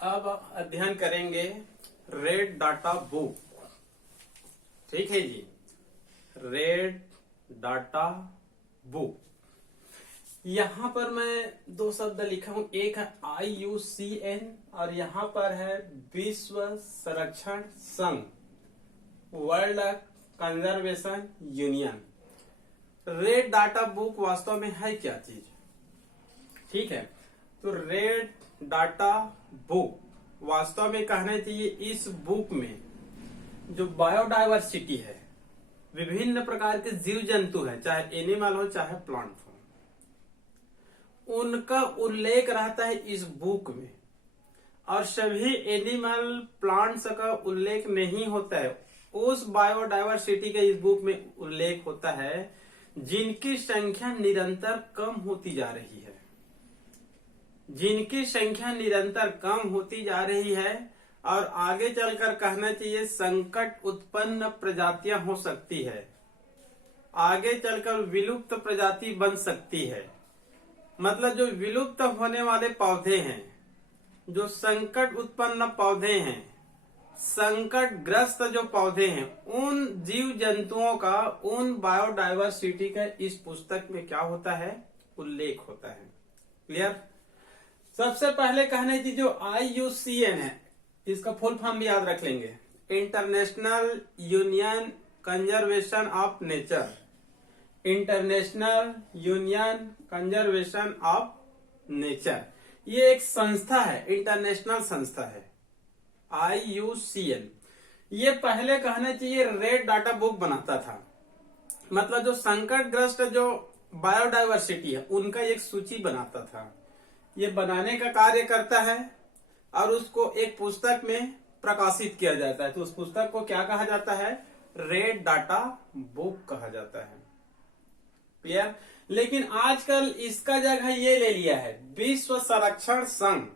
अब अध्ययन करेंगे रेड डाटा बुक। ठीक है जी, रेड डाटा बुक। यहां पर मैं दो शब्द लिखा हूं, एक है IUCN और यहां पर है विश्व संरक्षण संघ, world conservation union. Red data book वास्तव में है क्या चीज? ठीक है, तो रेड डाटा बुक वास्तव में कहना चाहिए इस बुक में जो बायोडायवर्सिटी है, विभिन्न प्रकार के जीव जंतु है, चाहे एनिमल हो चाहे प्लांट हो, उनका उल्लेख रहता है इस बुक में। और सभी एनिमल प्लांट्स का उल्लेख नहीं होता है, उस बायोडायवर्सिटी का इस बुक में उल्लेख होता है जिनकी संख्या निरंतर कम होती जा रही है, जिनकी संख्या निरंतर कम होती जा रही है और आगे चलकर कहना चाहिए संकट उत्पन्न प्रजातियां हो सकती है, आगे चलकर विलुप्त प्रजाति बन सकती है। मतलब जो विलुप्त होने वाले पौधे हैं, जो संकट उत्पन्न पौधे हैं, संकट ग्रस्त जो पौधे हैं, उन जीव जंतुओं का, उन बायोडायवर्सिटी का इस पुस्तक में क्या होता है? उल्लेख होता है। क्लियर? सबसे पहले कहने की जो IUCN है, इसका फुल फॉर्म भी याद रख लेंगे, international union conservation of nature. International union conservation of nature, ये एक संस्था है, इंटरनेशनल संस्था है IUCN। ये पहले कहना चाहिए रेड डाटा बुक बनाता था। मतलब जो संकटग्रस्त जो बायोडायवर्सिटी है उनका एक सूची बनाता था। ये बनाने का कार्य करता है और उसको एक पुस्तक में प्रकाशित किया जाता है। तो उस पुस्तक को क्या कहा जाता है? रेड डाटा बुक कहा जाता है। क्लियर? लेकिन आजकल इसका जगह ये ले लिया है विश्व संरक्षण संघ,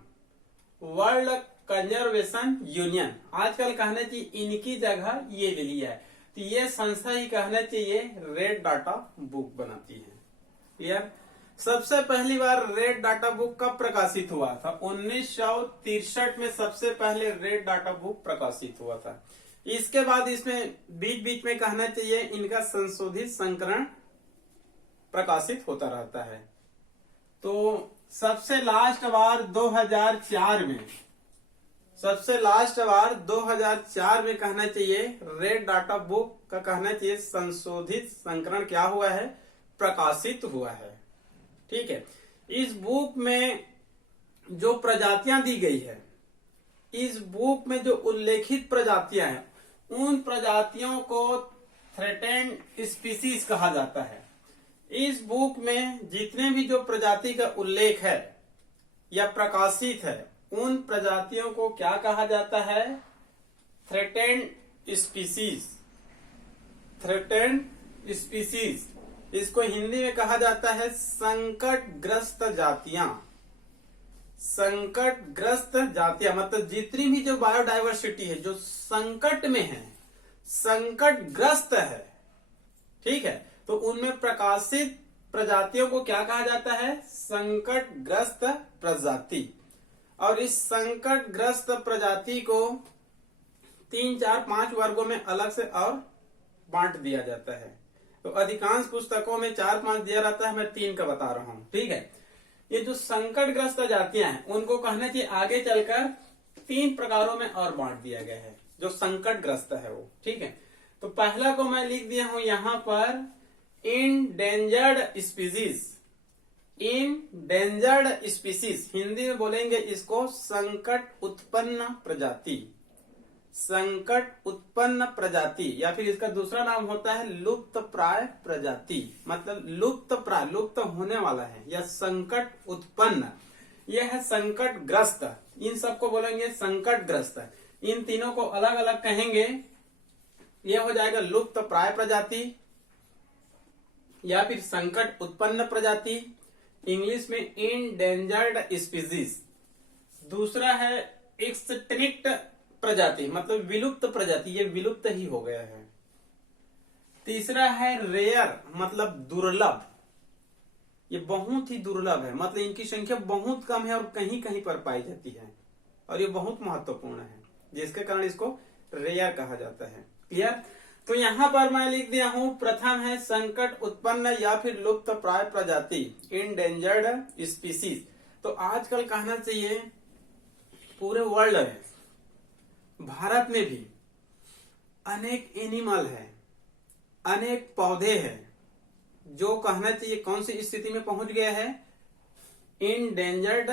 वर्ल्ड कंजर्वेशन यूनियन। आजकल कहना चाहिए इनकी जगह ये ले लिया है। तो ये संस्था ही कहना चाहिए रेड डाटा बुक बनाती है। क्लियर? सबसे पहली बार रेड डाटा बुक कब प्रकाशित हुआ था? 1963 में सबसे पहले रेड डाटा बुक प्रकाशित हुआ था। इसके बाद इसमें बीच बीच में कहना चाहिए इनका संशोधित संस्करण प्रकाशित होता रहता है। तो सबसे लास्ट बार 2004 में, सबसे लास्ट बार 2004 में कहना चाहिए रेड डाटा बुक का कहना चाहिए संशोधित संस्करण क्या हुआ है? प्रकाशित हुआ है। ठीक है, इस बुक में जो प्रजातियां दी गई है, इस बुक में जो उल्लेखित प्रजातियां हैं, उन प्रजातियों को थ्रेटेंड स्पीसीज कहा जाता है। इस बुक में जितने भी जो प्रजाति का उल्लेख है या प्रकाशित है, उन प्रजातियों को क्या कहा जाता है? Threatened species. थ्रेटेंड स्पीसीज, इसको हिंदी में कहा जाता है संकटग्रस्त जातियां। संकटग्रस्त जातियां मतलब जितनी भी जो बायोडायवर्सिटी है जो संकट में है, संकटग्रस्त है, ठीक है, तो उनमें प्रकाशित प्रजातियों को क्या कहा जाता है? संकटग्रस्त प्रजाति। और इस संकटग्रस्त प्रजाति को 3, 4, 5 वर्गों में अलग से और बांट दिया जाता है। तो अधिकांश पुस्तकों में 4-5 दिया रहता है, मैं 3 का बता रहा हूं। ठीक है, ये जो संकटग्रस्त जातियां हैं उनको कहना चाहिए आगे चलकर 3 प्रकारों में और बांट दिया गया है जो संकटग्रस्त है वो। ठीक है, तो पहला को मैं लिख दिया हूं यहां पर endangered species. Endangered species, Hindi में बोलेंगे इसको संकट उत्पन्न प्रजाति। संकट उत्पन्न प्रजाति या फिर इसका दूसरा नाम होता है लुप्त प्राय प्रजाति। मतलब लुप्त प्राय, लुप्त होने वाला है, या संकट उत्पन्न, यह है संकटग्रस्त। इन सबको बोलेंगे संकटग्रस्त। इन तीनों को अलग अलग कहेंगे, यह हो जाएगा लुप्त प्राय प्रजाति या फिर संकट उत्पन्न प्रजाति, इंग्लिश में इंडेंजर्ड स्पीसीज। दूसरा है एक्सटिंक्ट प्रजाति, मतलब विलुप्त प्रजाति, ये विलुप्त ही हो गया है। तीसरा है रेयर, मतलब दुर्लभ, ये बहुत ही दुर्लभ है, मतलब इनकी संख्या बहुत कम है और कहीं कहीं पर पाई जाती है। और ये बहुत महत्वपूर्ण है, जिसके कारण इसको रेयर कहा जाता है। क्लियर? तो यहाँ पर मैं लिख दिया हूं, प्रथम है संकट उत्पन्न या फिर लुप्त प्राय प्रजाति, इंडेंजर्ड स्पीसीज। तो आजकल कहना चाहिए पूरे वर्ल्ड में, भारत में भी अनेक एनिमल है, अनेक पौधे हैं जो कहना चाहिए कौन सी स्थिति में पहुंच गया है, इंडेंजर्ड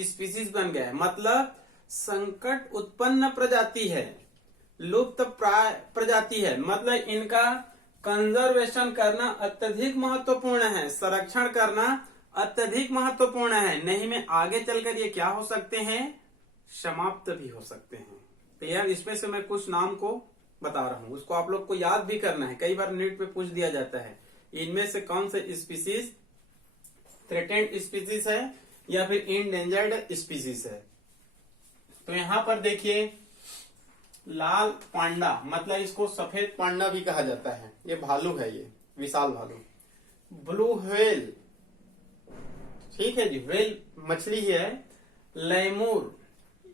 स्पीसीज बन गया है। मतलब संकट उत्पन्न प्रजाति है, लुप्त प्राय प्रजाति है, मतलब इनका कंजर्वेशन करना अत्यधिक महत्वपूर्ण है, संरक्षण करना अत्यधिक महत्वपूर्ण है, नहीं में आगे चलकर ये क्या हो सकते हैं, समाप्त भी हो सकते हैं। तो यार इसमें से मैं कुछ नाम को बता रहा हूं, उसको आप लोग को याद भी करना है, कई बार नीट पे पूछ दिया जाता है इनमें से कौन से स्पीसीज थ्रेटेंड स्पीसीज है या फिर इंडेंजर्ड स्पीसीज है। तो यहां पर देखिए लाल पांडा, मतलब इसको सफेद पांडा भी कहा जाता है, ये भालू है, ये विशाल भालू। ब्लू व्हेल, ठीक है जी, व्हेल मछली ही है। लैमूर,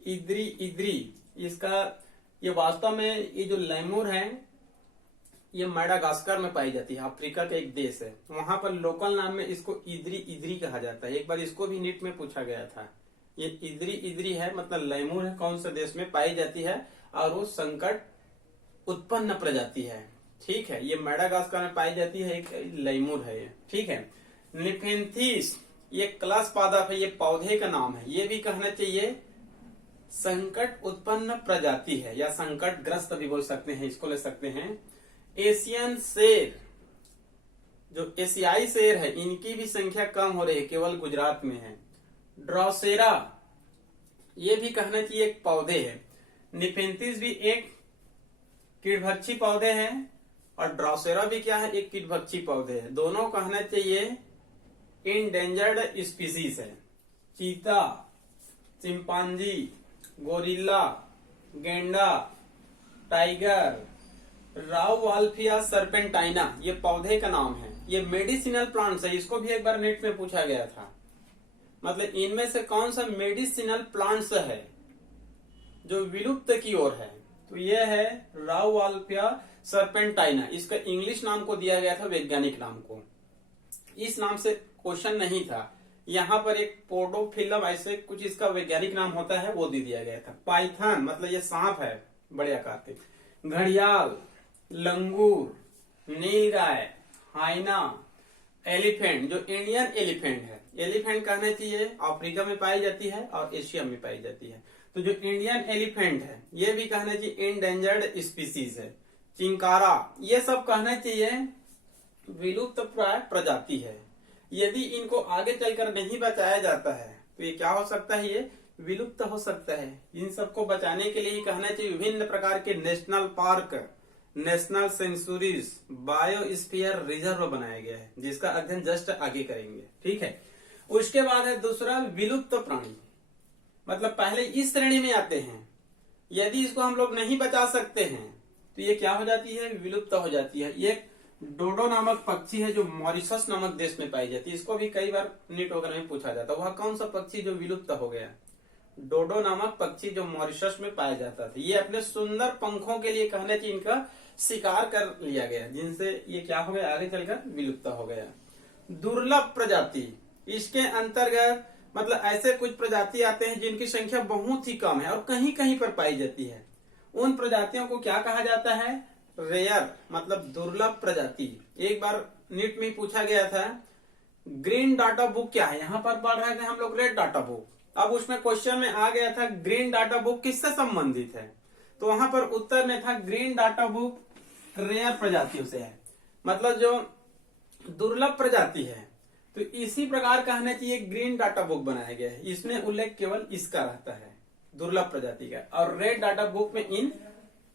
इद्री, इसका ये वास्तव में ये जो लैमूर है ये मैडागास्कर में पाई जाती है, अफ्रीका का एक देश है, वहां पर लोकल नाम में इसको इद्री कहा जाता है। एक बार इसको भी नीट में पूछा गया था, ये इद्री है, मतलब लैमूर है, कौन से देश में पाई जाती है और वो संकट उत्पन्न प्रजाति है। ठीक है, ये मैडागास्कर में पाई जाती है, एक लैमूर है ये। ठीक है, निफेंथिस ये क्लास पादप है, ये पौधे का नाम है, ये भी कहना चाहिए संकट उत्पन्न प्रजाति है या संकट ग्रस्त भी बोल सकते हैं, इसको ले सकते हैं। एशियन शेर, जो एशियाई शेर है, इनकी भी संख्या कम हो रही है, केवल गुजरात में है। ड्रोसेरा ये भी कहना चाहिए एक पौधे है। निफेंथिस भी एक कीटभक्षी पौधे हैं और ड्रोसेरा भी क्या है, एक कीटभक्षी पौधे है। दोनों कहना चाहिए इंडेंजर्ड स्पीसीज है। चीता, चिंपांजी, गोरिल्ला, गेंडा, टाइगर, राउवाल्फिया सर्पेंटाइना ये पौधे का नाम है, ये मेडिसिनल प्लांट्स है, इसको भी एक बार नेट में पूछा गया था। मतलब इनमें से कौन सा मेडिसिनल प्लांट्स है जो विलुप्त की ओर है, तो ये है राउवाल्फिया सर्पेंटाइना। इसका इंग्लिश नाम को दिया गया था, वैज्ञानिक नाम को, इस नाम से क्वेश्चन नहीं था। यहाँ पर एक पोडोफिलम ऐसे कुछ इसका वैज्ञानिक नाम होता है, वो दे दिया गया था। पाइथन मतलब ये सांप है बड़े आकार के। घड़ियाल, लंगूर, नीलगाय, हाइना, एलिफेंट, जो इंडियन एलिफेंट है, एलिफेंट कहना चाहिए अफ्रीका में पाई जाती है और एशिया में पाई जाती है। तो जो इंडियन एलिफेंट है ये भी कहना चाहिए इंडेंजर्ड स्पीसीज है। चिंकारा ये सब कहना चाहिए विलुप्त प्राय प्रजाति है। यदि इनको आगे चलकर नहीं बचाया जाता है तो ये क्या हो सकता है, ये विलुप्त हो सकता है। इन सबको बचाने के लिए कहना चाहिए विभिन्न प्रकार के national park, national sanctuaries, biosphere reserve बनाया गया है, जिसका अध्ययन जस्ट आगे करेंगे। ठीक है, उसके बाद है दूसरा विलुप्त प्राणी, मतलब पहले इस श्रेणी में आते हैं। यदि इसको हम लोग नहीं बचा सकते हैं तो ये क्या हो जाती है, विलुप्त हो जाती है। ये डोडो नामक पक्षी है जो मॉरिशस नामक देश में पाई जाती है, इसको भी कई बार नीट वगैरह में पूछा जाता है। वह कौन सा पक्षी जो विलुप्त हो गया, डोडो नामक पक्षी जो मॉरिशस में पाया जाता था। ये अपने सुंदर पंखों के लिए कहने चाहिए इनका शिकार कर लिया गया, जिनसे ये क्या हो गया, आगे चलकर विलुप्त हो गया। दुर्लभ प्रजाति, इसके अंतर्गत मतलब ऐसे कुछ प्रजाति आते हैं जिनकी संख्या बहुत ही कम है और कहीं कहीं पर पाई जाती है। उन प्रजातियों को क्या कहा जाता है, रेयर, मतलब दुर्लभ प्रजाति। एक बार नीट में पूछा गया था ग्रीन डाटा बुक क्या है, यहाँ पर पढ़ रहे थे हम लोग रेड डाटा बुक। अब उसमें क्वेश्चन में आ गया था ग्रीन डाटा बुक किससे संबंधित है, तो वहां पर उत्तर में था ग्रीन डाटा बुक रेयर प्रजातियों से है, मतलब जो दुर्लभ प्रजाति है। तो इसी प्रकार कहना चाहिए ग्रीन डाटा बुक बनाया गया है, इसमें उल्लेख केवल इसका रहता है, दुर्लभ प्रजाति का, और रेड डाटा बुक में इन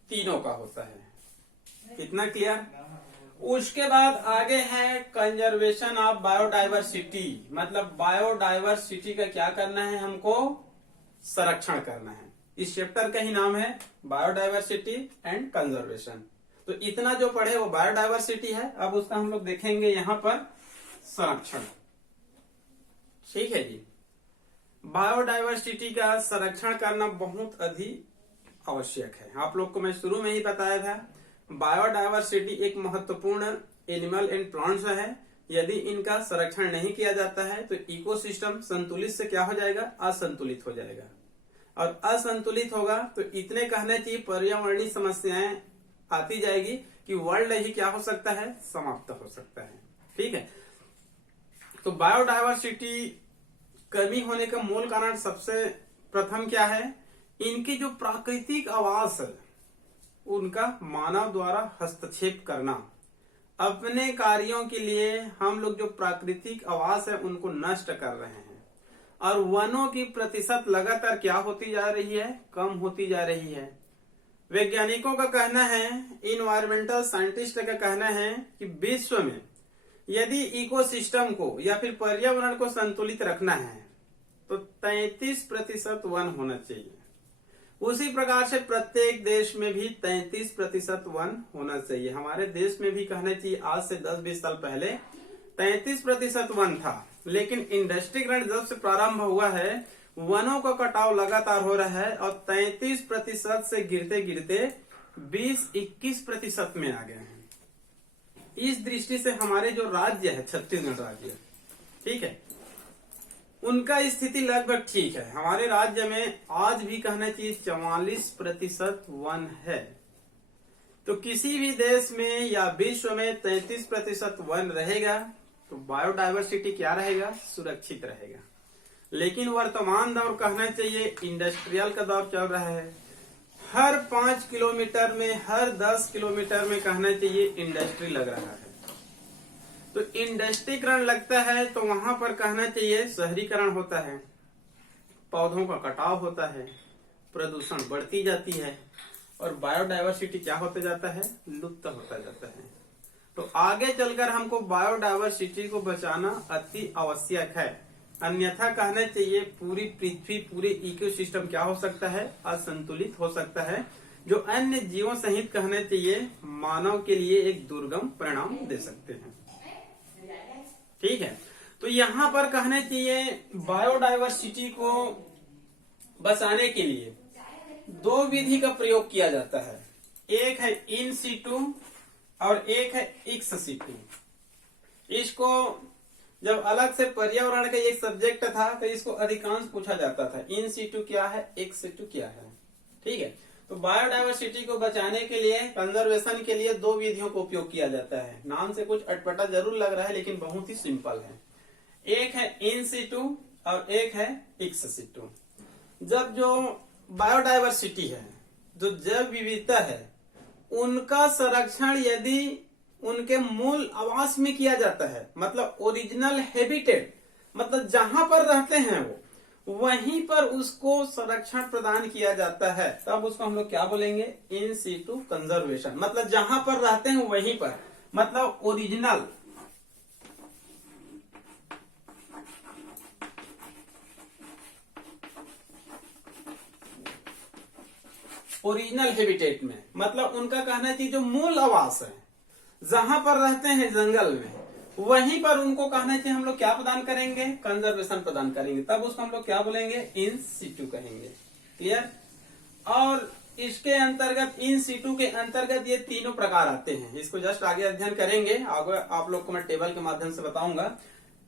तीनों का होता है। कितना क्लियर। उसके बाद आगे है कंजर्वेशन ऑफ बायोडाइवर्सिटी, मतलब बायोडाइवर्सिटी का क्या करना है, हमको संरक्षण करना है। इस चैप्टर का ही नाम है बायोडाइवर्सिटी एंड कंजर्वेशन। तो इतना जो पढ़े वो बायोडाइवर्सिटी है, अब उसका हम लोग देखेंगे यहाँ पर संरक्षण। ठीक है जी। बायोडायवर्सिटी का संरक्षण करना बहुत अधिक आवश्यक है। आप लोग को मैं शुरू में ही बताया था, बायोडायवर्सिटी एक महत्वपूर्ण एनिमल एंड प्लांट्स है। यदि इनका संरक्षण नहीं किया जाता है तो इकोसिस्टम संतुलित से क्या हो जाएगा, असंतुलित हो जाएगा, और असंतुलित होगा तो इतने कहने चाहिए पर्यावरणीय समस्याएं आती जाएगी कि वर्ल्ड ही क्या हो सकता है, समाप्त हो सकता है। ठीक है, तो बायोडायवर्सिटी कमी होने का मूल कारण सबसे प्रथम क्या है, इनकी जो प्राकृतिक आवास है उनका मानव द्वारा हस्तक्षेप करना। अपने कार्यों के लिए हम लोग जो प्राकृतिक आवास है उनको नष्ट कर रहे हैं, और वनों की प्रतिशत लगातार क्या होती जा रही है, कम होती जा रही है। वैज्ञानिकों का कहना है, इन्वायरमेंटल साइंटिस्ट का कहना है कि विश्व में यदि इकोसिस्टम को या फिर पर्यावरण को संतुलित रखना है तो 33% वन होना चाहिए। उसी प्रकार से प्रत्येक देश में भी 33% वन होना चाहिए। हमारे देश में भी कहना चाहिए आज से 10-20 साल पहले 33% वन था, लेकिन इंडस्ट्रीकरण जब से प्रारंभ हुआ है वनों का कटाव लगातार हो रहा है और 33% से गिरते गिरते 20-21% में आ गए हैं। इस दृष्टि से हमारे जो राज्य है, छत्तीसगढ़ राज्य, ठीक है, उनका स्थिति लगभग ठीक है। हमारे राज्य में आज भी कहना चाहिए 44% वन है। तो किसी भी देश में या विश्व में 33% वन रहेगा तो बायोडायवर्सिटी क्या रहेगा, सुरक्षित रहेगा। लेकिन वर्तमान दौर कहना चाहिए इंडस्ट्रियल का दौर चल रहा है। हर 5 किलोमीटर में, हर 10 किलोमीटर में कहना चाहिए इंडस्ट्री लग रहा है। तो इंडस्ट्रीकरण लगता है तो वहां पर कहना चाहिए शहरीकरण होता है, पौधों का कटाव होता है, प्रदूषण बढ़ती जाती है और बायोडायवर्सिटी क्या होता जाता है, लुप्त होता जाता है। तो आगे चलकर हमको बायोडायवर्सिटी को बचाना अति आवश्यक है, अन्यथा कहना चाहिए पूरी पृथ्वी, पूरे इकोसिस्टम क्या हो सकता है, असंतुलित हो सकता है, जो अन्य जीवों सहित कहना चाहिए मानव के लिए एक दुर्गम परिणाम दे सकते हैं। ठीक है, तो यहाँ पर कहना चाहिए बायोडायवर्सिटी को बचाने के लिए 2 विधि का प्रयोग किया जाता है। एक है इन सीटू और एक है एक्स सीटू। इसको जब अलग से पर्यावरण का एक सब्जेक्ट था तो इसको अधिकांश पूछा जाता था, इन सीटू क्या है, एक्स सीटू क्या है। ठीक है, तो बायोडायवर्सिटी को बचाने के लिए, कंजर्वेशन के लिए 2 विधियों का उपयोग किया जाता है। नाम से कुछ अटपटा जरूर लग रहा है लेकिन बहुत ही सिंपल है। एक है इन सीटू और एक है एक्स सीटू। जब जो बायोडायवर्सिटी है, जो जैव विविधता है, उनका संरक्षण यदि उनके मूल आवास में किया जाता है, मतलब ओरिजिनल हैबिटेट, मतलब जहां पर रहते हैं वो वहीं पर उसको संरक्षण प्रदान किया जाता है, तब उसको हम लोग क्या बोलेंगे, इन सीटू कंजर्वेशन। मतलब जहां पर रहते हैं वहीं पर, मतलब ओरिजिनल हैबिटेट में, मतलब उनका कहना चाहिए जो मूल आवास है, जहां पर रहते हैं जंगल में, वहीं पर उनको कहना चाहिए हम लोग क्या प्रदान करेंगे, कंजर्वेशन प्रदान करेंगे, तब उसको हम लोग क्या बोलेंगे, इन सीटू कहेंगे। क्लियर। और इसके अंतर्गत, इन सीटू के अंतर्गत ये तीनों प्रकार आते हैं। इसको जस्ट आगे अध्ययन करेंगे, आगे आप लोग को मैं टेबल के माध्यम से बताऊंगा।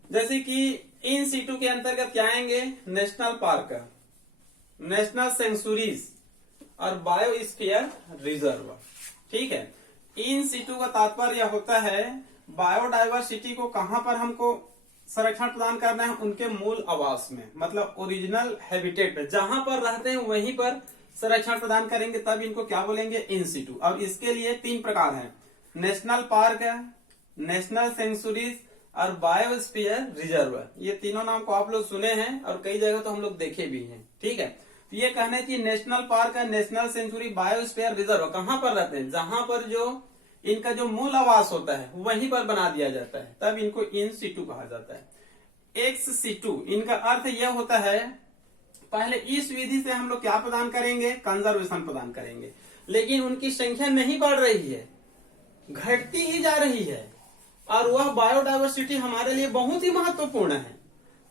जैसे कि इन सीटू के अंतर्गत क्या आएंगे, नेशनल पार्क, नेशनल सेंचुरीज और बायोस्फीयर रिजर्व। ठीक है, इन सीटू का तात्पर्य होता है बायोडायवर्सिटी को कहां पर हमको संरक्षण प्रदान करना है, उनके मूल आवास में, मतलब ओरिजिनल हैबिटेट में, जहां पर रहते हैं वहीं पर संरक्षण प्रदान करेंगे, तब इनको क्या बोलेंगे, इन सीटू। अब इसके लिए 3 प्रकार हैं, नेशनल पार्क, नेशनल सेंचुरीज और बायोस्फीयर रिजर्व। ये तीनों नाम को आप लोग सुने हैं और कई जगह तो हम लोग देखे भी हैं। ठीक है, तो ये कहना है कि national park, national sanctuary, biosphere reserve कहां पर रहते हैं, जहां पर जो इनका जो मूल आवास होता है वहीं पर बना दिया जाता है, तब इनको इन सीटू कहा जाता है। एक्स सीटू, इनका अर्थ यह होता है, पहले इस विधि से हम लोग क्या प्रदान करेंगे, कंजर्वेशन प्रदान करेंगे, लेकिन उनकी संख्या नहीं बढ़ रही है, घटती ही जा रही है, और वह बायोडायवर्सिटी हमारे लिए बहुत ही महत्वपूर्ण है।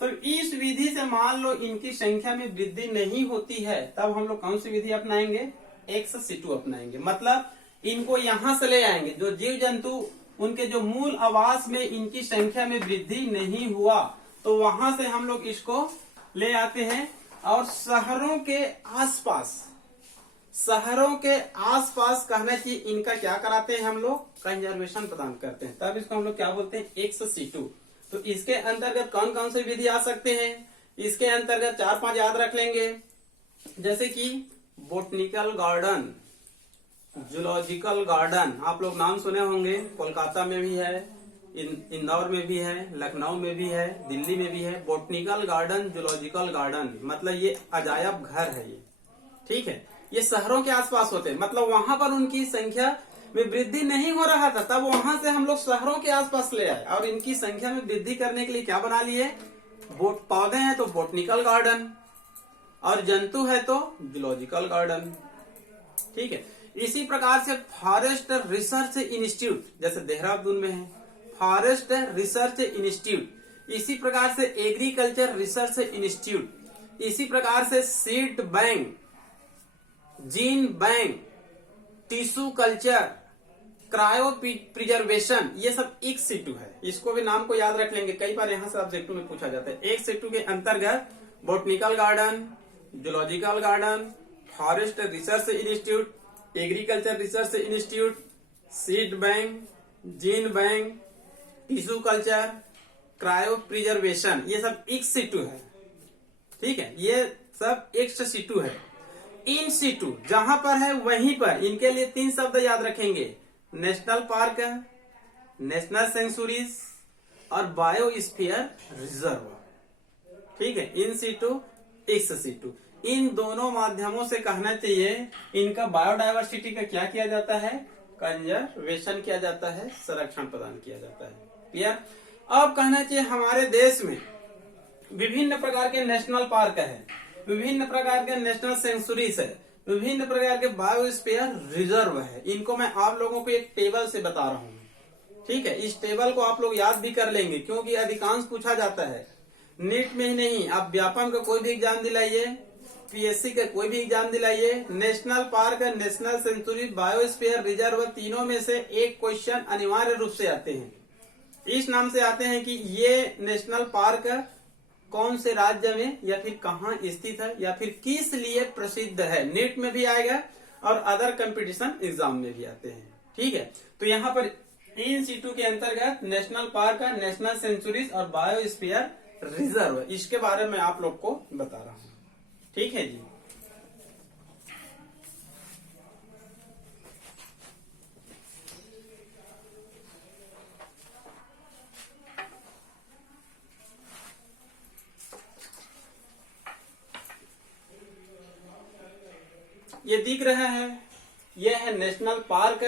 तो इस विधि से मान लो इनकी संख्या में वृद्धि नहीं होती है, तब हम लोग कौन सी विधि अपनाएंगे? ex situ अपनाएंगे। मतलब इनको यहां से ले आएंगे, जो जीव जंतु उनके जो मूल आवास में इनकी संख्या में वृद्धि नहीं हुआ, तो वहां से हम लोग इसको ले आते हैं और शहरों के आसपास कहना चाहिए इनका क्या कराते हैं हम लोग? कंजर्वेशन प्रदान करते हैं। तब इसको हम लोग क्या बोलते हैं? Ex situ. तो इसके अंतर्गत कौन कौन से विधि आ सकते हैं? इसके अंतर्गत 4-5 याद रख लेंगे, जैसे कि बोटनिकल गार्डन, जूलॉजिकल गार्डन, आप लोग नाम सुने होंगे, कोलकाता में भी है, इंदौर में भी है, लखनऊ में भी है, दिल्ली में भी है। बोटनिकल गार्डन, जूलॉजिकल गार्डन, मतलब ये अजायब घर है ये, ठीक है। ये शहरों के आसपास होते हैं, मतलब वहां पर उनकी संख्या में वृद्धि नहीं हो रहा था, तब वहां से हम लोग शहरों के आसपास ले आए और इनकी संख्या में वृद्धि करने के लिए क्या बना लिए? पौधे हैं तो बोटनिकल गार्डन, और जंतु है तो जूलॉजिकल गार्डन, ठीक है। इसी प्रकार से फॉरेस्ट रिसर्च इंस्टीट्यूट, जैसे देहरादून में है फॉरेस्ट रिसर्च इंस्टीट्यूट, इसी प्रकार से एग्रीकल्चर रिसर्च इंस्टीट्यूट, इसी प्रकार से seed bank, gene bank, tissue culture, cryo preservation, ये सब एक सिटू है। इसको भी नाम को याद रख लेंगे, कई बार यहाँ से ऑब्जेक्टिव में पूछा जाता है। एक सिटू के अंतर्गत botanical garden, zoological garden, forest research institute, agriculture research institute, seed bank, gene bank, tissue culture, cryo preservation, ये सब एक सिटू है, ठीक है। ये सब एक सिटू है। इन सिटू जहां पर है वहीं पर इनके लिए 3 शब्द याद रखेंगे: नेशनल पार्क, नेशनल सेंचुरीज और बायोस्फीयर रिजर्व, ठीक है। इन सिटू, एक्स सिटू, इन दोनों माध्यमों से कहना चाहिए इनका बायोडायवर्सिटी का क्या किया जाता है? कंजर्वेशन किया जाता है, संरक्षण प्रदान किया जाता है। क्लियर? अब कहना चाहिए हमारे देश में विभिन्न प्रकार के नेशनल पार्क है, विभिन्न प्रकार के नेशनल सेंचुरीज है, विभिन्न प्रकार के बायोस्फीयर रिजर्व है। इनको मैं आप लोगों को एक टेबल से बता रहा हूँ, ठीक है। इस टेबल को आप लोग याद भी कर लेंगे, क्योंकि अधिकांश पूछा जाता है, नीट में ही नहीं, आप व्यापम का कोई भी एग्जाम दिलाइए, पीएससी का कोई भी एग्जाम दिलाइए, national park, national sanctuary, biosphere reserve, तीनों में से एक क्वेश्चन अनिवार्य रूप से आते हैं। इस नाम से आते हैं कि ये नेशनल पार्क कौन से राज्य में या फिर कहाँ स्थित है या फिर किस लिए प्रसिद्ध है। नीट में भी आएगा और अदर कंपटीशन एग्जाम में भी आते हैं, ठीक है। तो यहाँ पर इन सिटू के अंतर्गत नेशनल पार्क, नेशनल सेंचुरीज और बायोस्फीयर रिजर्व, इसके बारे में आप लोग को बता रहा हूँ, ठीक है जी। ये दिख रहा है, ये है नेशनल पार्क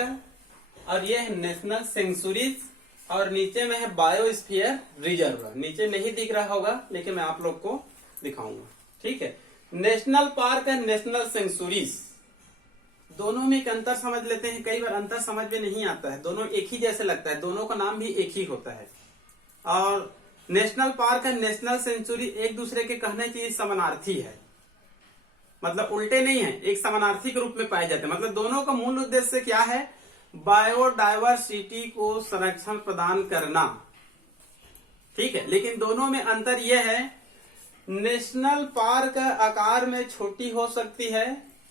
और ये है नेशनल सेंचुरीज और नीचे में है बायोस्फीयर रिजर्व। नीचे नहीं दिख रहा होगा लेकिन मैं आप लोग को दिखाऊंगा, ठीक है। नेशनल पार्क है, नेशनल सेंचुरीज, दोनों में एक अंतर समझ लेते हैं। कई बार अंतर समझ में नहीं आता है, दोनों एक ही जैसे लगता है, दोनों का नाम भी एक ही होता है। और नेशनल पार्क है, नेशनल सेंचुरी एक दूसरे के कहने चाहिए समानार्थी है, मतलब उल्टे नहीं है, एक समानार्थी के रूप में पाए जाते हैं। मतलब दोनों का मूल उद्देश्य क्या है? बायोडायवर्सिटी को संरक्षण प्रदान करना, ठीक है। लेकिन दोनों में अंतर यह है, नेशनल पार्क आकार में छोटी हो सकती है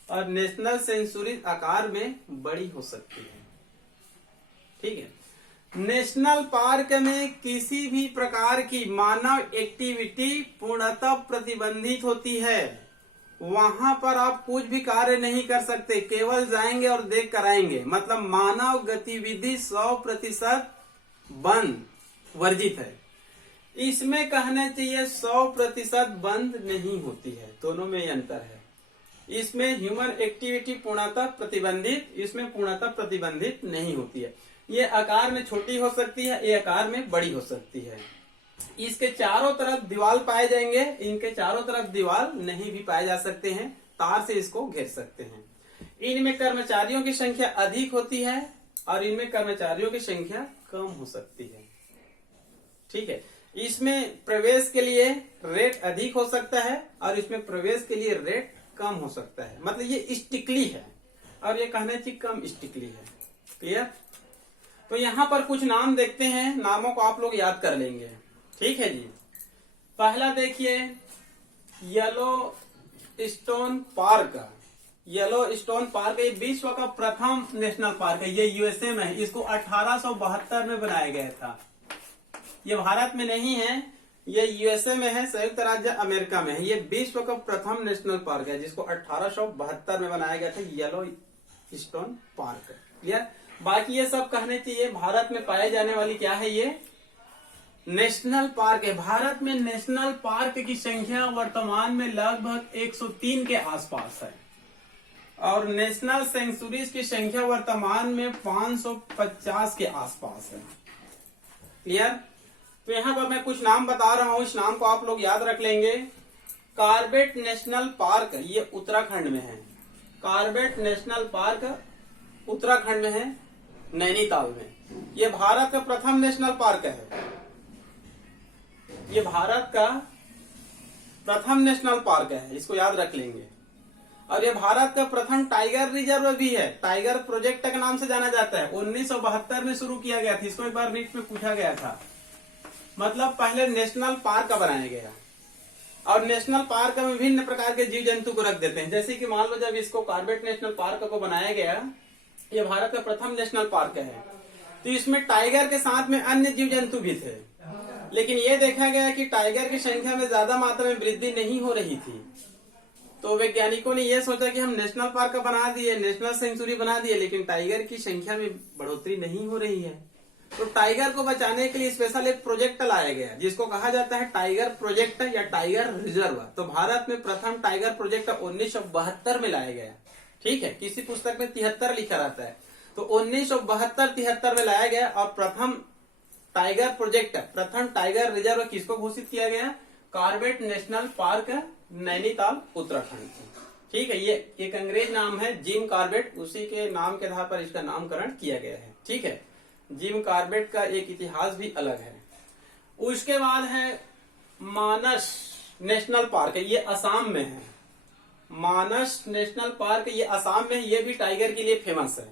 और नेशनल सेंचुरी आकार में बड़ी हो सकती है, ठीक है। नेशनल पार्क में किसी भी प्रकार की मानव एक्टिविटी पूर्णतः प्रतिबंधित होती है। वहां पर आप कुछ भी कार्य नहीं कर सकते, केवल जाएंगे और देख कर आएंगे। मतलब मानव गतिविधि 100% बंद, वर्जित है। इसमें कहना चाहिए 100% बंद नहीं होती है, दोनों में अंतर है। इसमें ह्यूमन एक्टिविटी पूर्णतः प्रतिबंधित, इसमें पूर्णतः प्रतिबंधित नहीं होती है। ये आकार में छोटी हो सकती है, ये आकार में बड़ी हो सकती है। इसके चारों तरफ दीवार पाए जाएंगे, इनके चारों तरफ दीवार नहीं भी पाए जा सकते हैं, तार से इसको घेर सकते हैं। इनमें कर्मचारियों की संख्या अधिक होती है और इनमें कर्मचारियों की संख्या कम हो सकती है, ठीक है। इसमें प्रवेश के लिए रेट अधिक हो सकता है और इसमें प्रवेश के लिए रेट कम हो सकता है। मतलब ये स्टिकली है और ये कहना चाहिए कम स्टिकली है। क्लियर? तो यहाँ पर कुछ नाम देखते हैं, नामों को आप लोग याद कर लेंगे। ठीक है जी। पहला देखिए yellow stone park. Yellow stone park ये विश्व का प्रथम नेशनल पार्क है। ये यूएसए में है। इसको 1872 में बनाया गया था। ये भारत में नहीं है, ये यूएसए में है, संयुक्त राज्य अमेरिका में है। ये विश्व का प्रथम नेशनल पार्क है जिसको 1872 में बनाया गया था, येलो स्टोन पार्क। क्लियर? बाकी ये सब कहने चाहिए भारत में पाए जाने वाली क्या है, ये नेशनल पार्क है। भारत में नेशनल पार्क की संख्या वर्तमान में लगभग 103 के आसपास है और नेशनल सेंचुरीज की संख्या वर्तमान में 550 के आसपास है। क्लियर? तो यहाँ पर मैं कुछ नाम बता रहा हूँ, इस नाम को आप लोग याद रख लेंगे। कॉर्बेट नेशनल पार्क ये उत्तराखंड में है। कॉर्बेट नेशनल पार्क उत्तराखंड में है, नैनीताल में। ये भारत का प्रथम नेशनल पार्क है। ये भारत का प्रथम नेशनल पार्क है, इसको याद रख लेंगे। और ये भारत का प्रथम टाइगर रिजर्व भी है। टाइगर प्रोजेक्ट के नाम से जाना जाता है। 1972 में शुरू किया गया था। इसको एक बार नीट में पूछा गया था। मतलब पहले नेशनल पार्क का बनाया गया और नेशनल पार्क में विभिन्न प्रकार के जीव जंतु को रख देते हैं। जैसे कि मान लो जब इसको कॉर्बेट नेशनल पार्क को बनाया गया, ये भारत का प्रथम नेशनल पार्क है, तो इसमें टाइगर के साथ में अन्य जीव जंतु भी थे। लेकिन ये देखा गया कि टाइगर की संख्या में ज्यादा मात्रा में वृद्धि नहीं हो रही थी। तो वैज्ञानिकों ने यह सोचा कि हम नेशनल पार्क बना दिए, नेशनल सेंचुरी बना दिए, लेकिन टाइगर की संख्या में बढ़ोतरी नहीं हो रही है। तो टाइगर को बचाने के लिए स्पेशल एक प्रोजेक्ट लाया गया जिसको कहा जाता है टाइगर प्रोजेक्ट या टाइगर रिजर्व। तो भारत में प्रथम टाइगर प्रोजेक्ट 1972 में लाया गया। ठीक है, किसी पुस्तक में 73 लिखा रहता है, तो 1972-73 में लाया गया और प्रथम टाइगर प्रोजेक्ट, प्रथम टाइगर रिजर्व किसको घोषित किया गया? Corbett national park Nainital Uttarakhand. ठीक है, ये एक अंग्रेज नाम है जिम कॉर्बेट, उसी के नाम के आधार पर इसका नामकरण किया गया है। ठीक है, जिम कॉर्बेट का एक इतिहास भी अलग है। उसके बाद है मानस नेशनल पार्क, ये असम में है। मानस नेशनल पार्क ये असम में है, ये भी टाइगर के लिए फेमस है।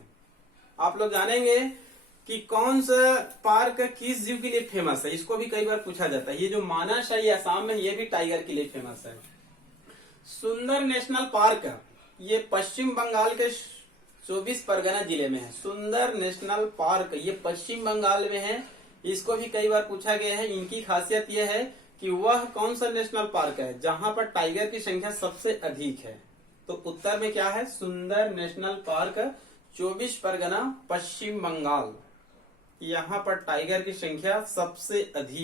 आप लोग जानेंगे कि कौन सा पार्क किस जीव के लिए फेमस है, इसको भी कई बार पूछा जाता है। ये जो मानस है ये असम में, ये भी टाइगर के लिए फेमस है। सुंदर नेशनल पार्क ये पश्चिम बंगाल के 24 परगना जिले में है। सुंदर नेशनल पार्क ये पश्चिम बंगाल में है, इसको भी कई बार पूछा गया है। इनकी खासियत यह है कि वह कौन सा नेशनल पार्क है जहां पर टाइगर की संख्या सबसे अधिक है। तो उत्तर में क्या है? सुंदर नेशनल पार्क 24 परगना पश्चिम बंगाल, यहाँ पर टाइगर की संख्या सबसे अधिक